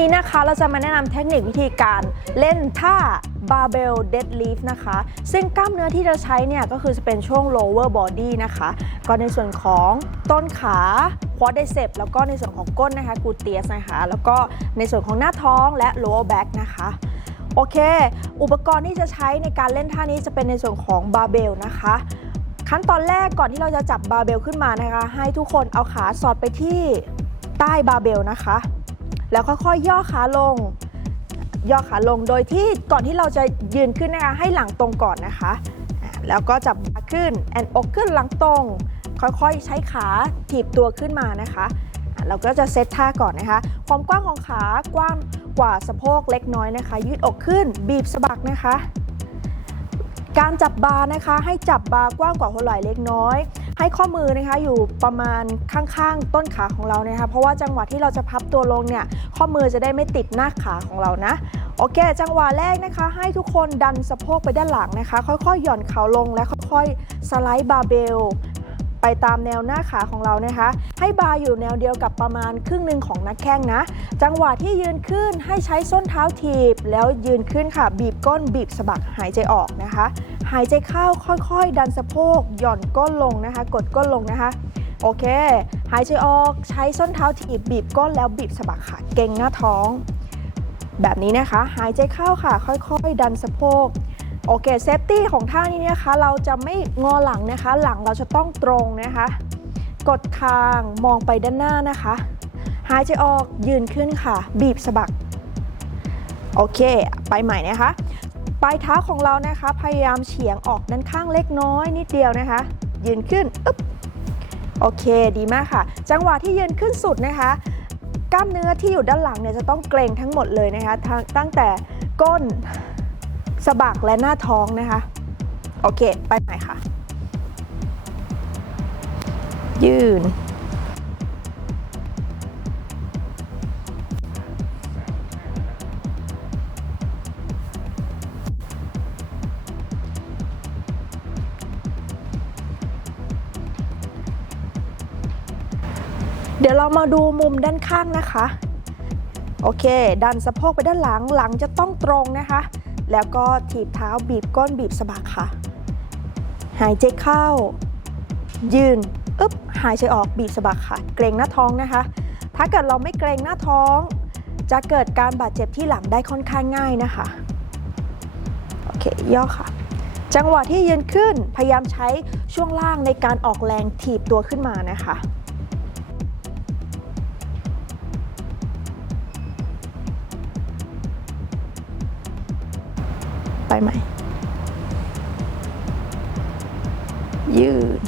นี้นะคะเราจะมาแนะนำเทคนิควิธีการเล่นท่า barbell deadlift นะคะ ซึ่งกล้ามเนื้อที่จะใช้เนี่ยก็คือจะเป็นช่วง lower body นะคะ ก็ในส่วนของต้นขา quadricep แล้วก็ในส่วนของก้นนะคะ gluteus นะคะ แล้วก็ในส่วนของหน้าท้องและ lower back นะคะโอเค อุปกรณ์ที่จะใช้ในการเล่นท่านี้จะเป็นในส่วนของบาร์เบลนะคะ ขั้นตอนแรกก่อนที่เราจะจับบาร์เบลขึ้นมานะคะ ให้ทุกคนเอาขาสอดไปที่ใต้บาร์เบลนะคะ แล้วค่อยๆย่อขาลง ย่อขาลงโดยที่ก่อนที่เราจะยืนขึ้นนะคะให้หลังตรงก่อนนะคะ แล้วก็จับขาขึ้นแอนอกขึ้นหลังตรง ค่อยๆใช้ขาถีบตัวขึ้นมานะคะ เราก็จะเซตท่าก่อนนะคะ ความกว้างของขากว้างกว่าสะโพกเล็กน้อยนะคะ ยืดอกขึ้นบีบสะบักนะคะ การจับบาร์นะคะให้จับบาร์กว้างกว่าหัวไหล่เล็กน้อย ให้ข้อมือนะคะอยู่ประมาณข้างๆ ต้นขาของเราเนะคะเพราะว่าจังหวะที่เราจะพับตัวลงเนี่ยข้อมือจะได้ไม่ติดหน้าขาของเรานะโอเค จังหวะแรกนะคะ ให้ทุกคนดันสะโพกไปด้านหลังนะคะ ค่อยๆ หย่อนเข่าลงและค่อยๆ สไลด์บาร์เบล ไปตามแนวหน้าขาของเรานะคะ ให้บาร์อยู่แนวเดียวกับประมาณครึ่งหนึ่งของนักแข้งนะ จังหวะที่ยืนขึ้นให้ใช้ส้นเท้าถีบ แล้วยืนขึ้นค่ะ บีบก้นบีบสะบักหายใจออกนะคะ หายใจเข้าค่อยๆ ดันสะโพกหย่อนก้นลงนะคะ กดก้นลงนะคะโอเค หายใจออกใช้ส้นเท้าถีบบีบก้นแล้วบีบสะบักค่ะเก่งหน้าท้อง แบบนี้นะคะ หายใจเข้าค่ะ ค่อยๆ ดันสะโพก โอเคเซฟตี้ของท่านี้นะคะ เราจะไม่งอหลังนะคะ หลังเราจะต้องตรงนะคะ กดคางมองไปด้านหน้านะคะ หายใจออกยืนขึ้นค่ะ บีบสะบัก โอเค ไปใหม่นะคะ ปลายเท้าของเรานะคะ พยายามเฉียงออกด้านข้างเล็กน้อยนิดเดียวนะคะ ยืนขึ้นอึ๊บโอเคดีมากค่ะ จังหวะที่ยืนขึ้นสุดนะคะ กล้ามเนื้อที่อยู่ด้านหลังเนี่ยจะต้องเกรงทั้งหมดเลยนะคะทั้งตั้งแต่ก้น สะบักและหน้าท้องนะคะ โอเค ไปใหม่ค่ะ ยืน เดี๋ยวเรามาดูมุมด้านข้างนะคะ โอเค ดันสะโพกไปด้านหลัง หลังจะต้องตรงนะคะ แล้วก็ถีบเท้าบีบก้นบีบสะบักค่ะ หายใจเข้า ยืนอึ๊บหายใจออกบีบสะบักค่ะ เกรงหน้าท้องนะคะ ถ้าเกิดเราไม่เกรงหน้าท้อง จะเกิดการบาดเจ็บที่หลังได้ค่อนข้างง่ายนะคะโอเคย่อค่ะ จังหวะที่ยืนขึ้นพยายามใช้ช่วงล่างในการออกแรงถีบตัวขึ้นมานะคะ ไปใหม่ ยืด